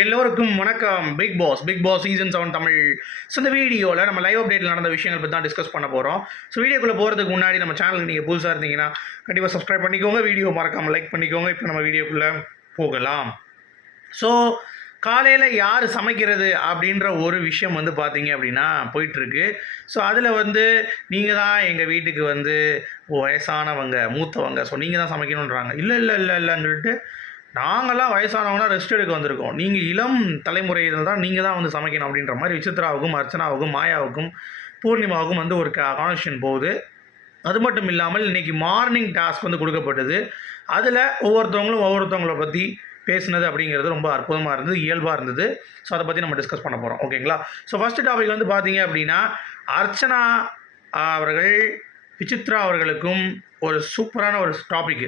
எல்லோருக்கும் வணக்கம். Bigg Boss Bigg Boss season seven Tamil. So இந்த வீடியோவில் நம்ம லைவ் அப்டேட்டில் நடந்த விஷயங்கள் பற்றி தான் டிஸ்கஸ் பண்ண போகிறோம் ஸோ வீடியோக்குள்ளே போகிறதுக்கு முன்னாடி நம்ம சேனலுக்கு நீங்கள் புதுசாக இருந்தீங்கன்னா கண்டிப்பாக சப்ஸ்கிரைப் பண்ணிக்கோங்க. வீடியோ மறக்காமல் லைக் பண்ணிக்கோங்க. இப்போ நம்ம வீடியோக்குள்ளே போகலாம். ஸோ காலையில் யார் சமைக்கிறது அப்படின்ற ஒரு விஷயம் வந்து பார்த்தீங்க அப்படின்னா போயிட்டுருக்கு. ஸோ அதில் வந்து நீங்கள் தான் எங்கள் வீட்டுக்கு வந்து வயசானவங்க மூத்தவங்க. ஸோ நீங்கள் தான் சமைக்கணுன்றாங்க இல்லை இல்லை இல்லை இல்லைன்னு சொல்லிட்டு நாங்கள்லாம் வயசானவங்கன்னா ரெஸ்ட் எடுக்க வந்திருக்கோம். நீங்கள் இளம் தலைமுறையில் தான் நீங்கள் தான் வந்து சமைக்கணும் அப்படின்ற மாதிரி விசித்ராவுக்கும் அர்ச்சனாவுக்கும் மாயாவுக்கும் பூர்ணிமாவுக்கும் வந்து ஒரு கான்வர்ஷன் போகுது. அது மட்டும் இல்லாமல் இன்றைக்கி மார்னிங் டாஸ்க் வந்து கொடுக்கப்பட்டது. அதில் ஒவ்வொருத்தவங்களும் ஒவ்வொருத்தவங்கள பற்றி பேசுனது அப்படிங்கிறது ரொம்ப அற்புதமாக இருந்தது இயல்பாக இருந்தது. ஸோ அதை பற்றி நம்ம டிஸ்கஸ் பண்ண போகிறோம் ஓகேங்களா ஸோ ஃபஸ்ட்டு டாபிக் வந்து பார்த்தீங்க அப்படின்னா அர்ச்சனா அவர்கள் விசித்ரா அவர்களுக்கும் ஒரு சூப்பரான ஒரு டாபிக்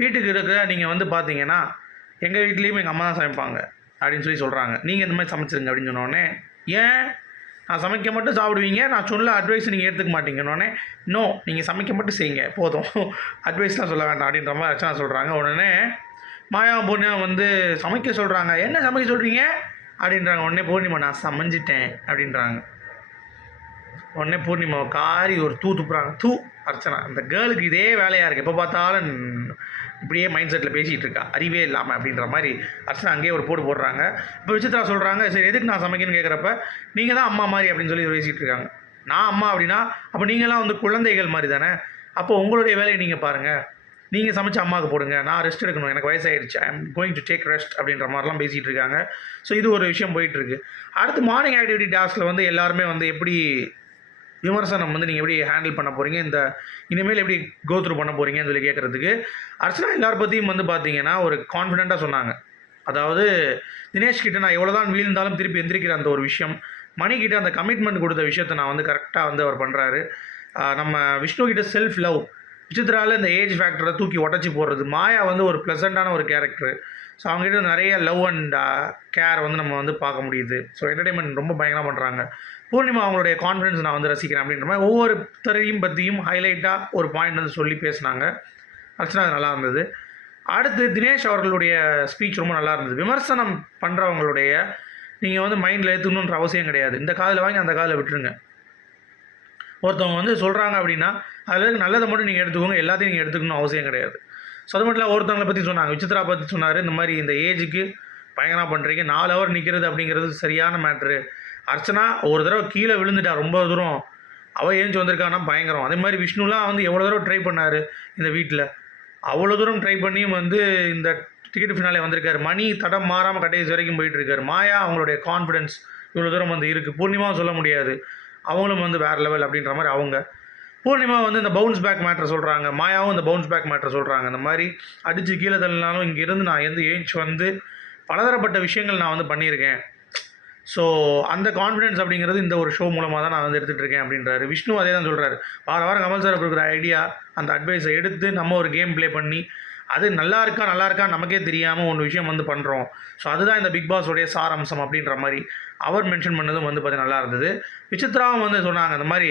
வீட்டுக்கு இருக்கிற நீங்கள் வந்து பார்த்தீங்கன்னா எங்கள் வீட்லேயும் எங்கள் அம்மா தான் சமைப்பாங்க அப்படின்னு சொல்லி சொல்கிறாங்க நீங்கள் இந்த மாதிரி சமைச்சிருங்க அப்படின்னு சொன்னோடனே ஏன்? நான் சமைக்க மட்டும் சாப்பிடுவீங்க. நான் சொல்ல அட்வைஸ் நீங்கள் எடுத்துக்க மாட்டீங்கன்னொடனே நோ நீங்கள் சமைக்க மட்டும் செய்யுங்க. போதும். அட்வைஸ்லாம் சொல்ல வேண்டாம். அப்படின்ற மாதிரி அர்ச்சனா சொல்கிறாங்க உடனே மாயா பூர்ணிமா வந்து சமைக்க சொல்கிறாங்க என்ன சமைக்க சொல்கிறீங்க அப்படின்றாங்க. உடனே பூர்ணிமா நான் சமைஞ்சிட்டேன். அப்படின்றாங்க. உடனே பூர்ணிமா காரி ஒரு தூ துப்புறாங்க. தூ அர்ச்சனா. அந்த கேர்ளுக்கு இதே வேலையாக இருக்குது எப்போ பார்த்தாலும் இப்படியே மைண்ட் செட்டில் பேசிகிட்டு இருக்கா? அறிவே இல்லாமல் அப்படின்ற மாதிரி அர்ச்சனா அங்கேயே ஒரு போடு போடுறாங்க. இப்போ விசித்ரா சொல்கிறாங்க சரி எதுக்கு நான் சமைக்கணும்னு கேட்குறப்ப நீங்கள் தான் அம்மா மாதிரி அப்படின்னு சொல்லி பேசிகிட்டு இருக்காங்க. நான் அம்மா அப்படின்னா அப்போ நீங்களாம் வந்து குழந்தைகள் மாதிரி தானே? அப்போ உங்களுடைய வேலையை நீங்கள் பாருங்கள் நீங்கள் சமைச்சு அம்மாவுக்கு போடுங்க. நான் ரெஸ்ட் எடுக்கணும். எனக்கு வயசாகிடுச்சு I'm going to take rest அப்படின்ற மாதிரிலாம் பேசிகிட்டு இருக்காங்க. ஸோ இது ஒரு விஷயம் போயிட்டுருக்கு அடுத்து மார்னிங் ஆக்டிவிட்டி டாஸ்கில் வந்து எல்லாருமே வந்து எப்படி விமர்சனம் வந்து நீங்கள் எப்படி ஹேண்டில் பண்ண போகிறீங்க இந்த இனிமேல் எப்படி கோத்ரூ பண்ண போகிறீங்கன்னு சொல்லி கேட்குறதுக்கு அர்ச்சனா எல்லார் பற்றியும் வந்து பார்த்தீங்கன்னா ஒரு கான்ஃபிடெண்ட்டாக சொன்னாங்க. அதாவது தினேஷ் கிட்ட நான் எவ்வளோ தான் வீழ்ந்தாலும் திருப்பி எந்திரிக்கிற அந்த ஒரு விஷயம் மணிக்கிட்ட அந்த கமிட்மெண்ட் கொடுத்த விஷயத்த நான் வந்து கரெக்டாக வந்து அவர் பண்ணுறாரு நம்ம விஷ்ணு கிட்ட செல்ஃப் லவ் விசித்ராவில் இந்த ஏஜ் ஃபேக்டரை தூக்கி உடச்சி போடுறது மாயா வந்து ஒரு ப்ளசண்ட்டான ஒரு கேரக்டர் ஸோ அவங்ககிட்ட நிறைய லவ் அண்ட் கேர் வந்து நம்ம வந்து பார்க்க முடியுது. ஸோ என்டர்டைன்மெண்ட் ரொம்ப பயங்கரமாக பண்ணுறாங்க பூர்ணிமா அவங்களுடைய கான்ஃபிடன்ஸ் நான் வந்து ரசிக்கிறேன் அப்படின்ற மாதிரி ஒவ்வொருத்தரையும் பற்றியும் ஹைலைட்டாக ஒரு பாயிண்ட் வந்து சொல்லி பேசினாங்க. அர்ச்சனா அது நல்லா இருந்தது. அடுத்து தினேஷ் அவர்களுடைய ஸ்பீச் ரொம்ப நல்லா இருந்தது. விமர்சனம் பண்ணுறவங்களுடைய நீங்கள் வந்து மைண்டில் ஏற்றுணுன்ற அவசியம் கிடையாது. இந்த காதில் வாங்கி அந்த காதில் விட்டுருங்க. ஒருத்தவங்க வந்து சொல்கிறாங்க அப்படின்னா அதில் நல்லதை மட்டும் நீங்கள் எடுத்துக்கோங்க. எல்லாத்தையும் நீங்கள் எடுத்துக்கணும் அவசியம் கிடையாது. ஸோ அது மட்டும் இல்லை ஒருத்தவங்களை பற்றி சொன்னாங்க. விசித்ரா பற்றி சொன்னார். இந்த மாதிரி இந்த ஏஜுக்கு பயங்கரமாக பண்ணுறீங்க நாலு ஹவர் நிற்கிறது அப்படிங்கிறது சரியான மேட்ரு அர்ச்சனா ஒரு தடவை கீழே விழுந்துட்டா ரொம்ப தூரம். அவள் ஏஞ்சி வந்திருக்கான்னா பயங்கரம். அதே மாதிரி விஷ்ணுலாம் வந்து எவ்வளோ தூரம் ட்ரை பண்ணார் இந்த வீட்டில் அவ்வளோ தூரம் ட்ரை பண்ணியும் வந்து இந்த டிக்கெட் ஃபினாலே வந்திருக்காரு. மணி தடம் மாறாமல் கடைசி வரைக்கும் போயிட்டுருக்காரு மாயா அவங்களுடைய கான்ஃபிடென்ஸ் இவ்வளோ தூரம் வந்து இருக்குது பூர்ணிமாவும் சொல்ல முடியாது. அவங்களும் வந்து வேறு லெவல் அப்படின்ற மாதிரி அவங்க. பூர்ணிமா வந்து இந்த பவுன்ஸ் பேக் மேட்ரு சொல்கிறாங்க மாயாவும் இந்த பவுன்ஸ் பேக் மேட்ரு சொல்கிறாங்க இந்த மாதிரி அடித்து கீழே தள்ளினாலும் இங்கேருந்து நான் எந்த ஏஞ்சி வந்து பலதரப்பட்ட விஷயங்கள் நான் வந்து பண்ணியிருக்கேன். ஸோ அந்த கான்ஃபிடன்ஸ் அப்படிங்கிறது இந்த ஒரு ஷோ மூலமாக தான் நான் வந்து எடுத்துகிட்டு இருக்கேன் அப்படின்றாரு. விஷ்ணு அதே தான் சொல்கிறாரு வார வாரம் கமல் சார் கொடுக்குற ஐடியா அந்த அட்வைஸை எடுத்து நம்ம ஒரு கேம் ப்ளே பண்ணி அது நல்லா இருக்கா நல்லா இருக்கா நமக்கே தெரியாமல் ஒன்று விஷயம் வந்து பண்ணுறோம் ஸோ அதுதான் இந்த பிக் பாஸோடைய சாரம்சம் அப்படின்ற மாதிரி அவர் மென்ஷன் பண்ணதும் வந்து பார்த்தீங்கன்னா நல்லா இருந்தது. விசித்ராவும் வந்து சொன்னாங்க அந்த மாதிரி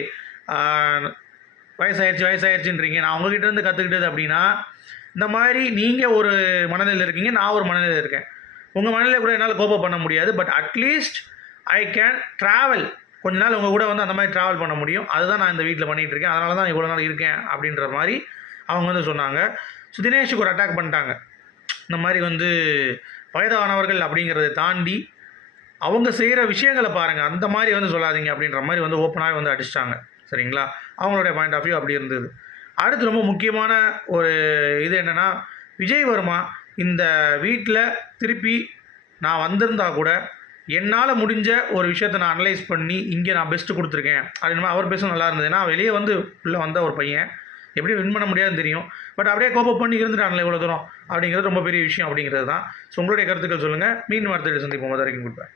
வயசாயிருச்சு வயசாயிருச்சுன்றீங்க. நான் உங்ககிட்ட இருந்து கற்றுக்கிட்டது அப்படின்னா இந்த மாதிரி நீங்கள் ஒரு மனநிலையில் இருக்கீங்க நான் ஒரு மனநிலையில் இருக்கேன். உங்கள் மனநிலை கூட என்னால் கோப்பம் பண்ண முடியாது but at least I can travel கொஞ்ச நாள் உங்கள் கூட வந்து அந்த மாதிரி ட்ராவல் பண்ண முடியும். அதுதான் நான் இந்த வீட்டில் பண்ணிகிட்டு இருக்கேன். அதனால தான் இவ்வளோ நாள் இருக்கேன் அப்படின்ற மாதிரி அவங்க வந்து சொன்னாங்க. ஸோ தினேஷுக்கு ஒரு அட்டாக் பண்ணிட்டாங்க. இந்த மாதிரி வந்து வயதானவர்கள் அப்படிங்கிறத தாண்டி அவங்க செய்கிற விஷயங்களை பாருங்கள் அந்த மாதிரி வந்து சொல்லாதீங்க அப்படின்ற மாதிரி வந்து ஓப்பனாகவே வந்து அடிச்சிட்டாங்க. சரிங்களா? அவங்களுடைய பாயிண்ட் ஆஃப் வியூ அப்படி இருந்தது. அடுத்து ரொம்ப முக்கியமான ஒரு இது என்னென்னா விஜய் வர்மா இந்த வீட்டில் திருப்பி நான் வந்திருந்தா கூட என்னால் முடிஞ்ச ஒரு விஷயத்தை நான் அனலைஸ் பண்ணி இங்கே நான் பெஸ்ட்டு கொடுத்துருக்கேன். அப்படின்னு அவர் பேச நல்லா இருந்தது. ஏன்னா வெளியே வந்து உள்ளே வந்த ஒரு பையன். எப்படி வின் பண்ண முடியாதுன்னு தெரியும். பட் அப்படியே கோப்பப் பண்ணி இருந்துட்டாங்களே இவ்வளோ தூரம்? அப்படிங்கிறது ரொம்ப பெரிய விஷயம் அப்படிங்கிறது தான். ஸோ உங்களுடைய கருத்துக்கள் சொல்லுங்கள் மீன் வார்த்தையில் சந்திப்போம். அது வரைக்கும் கொடுப்பேன்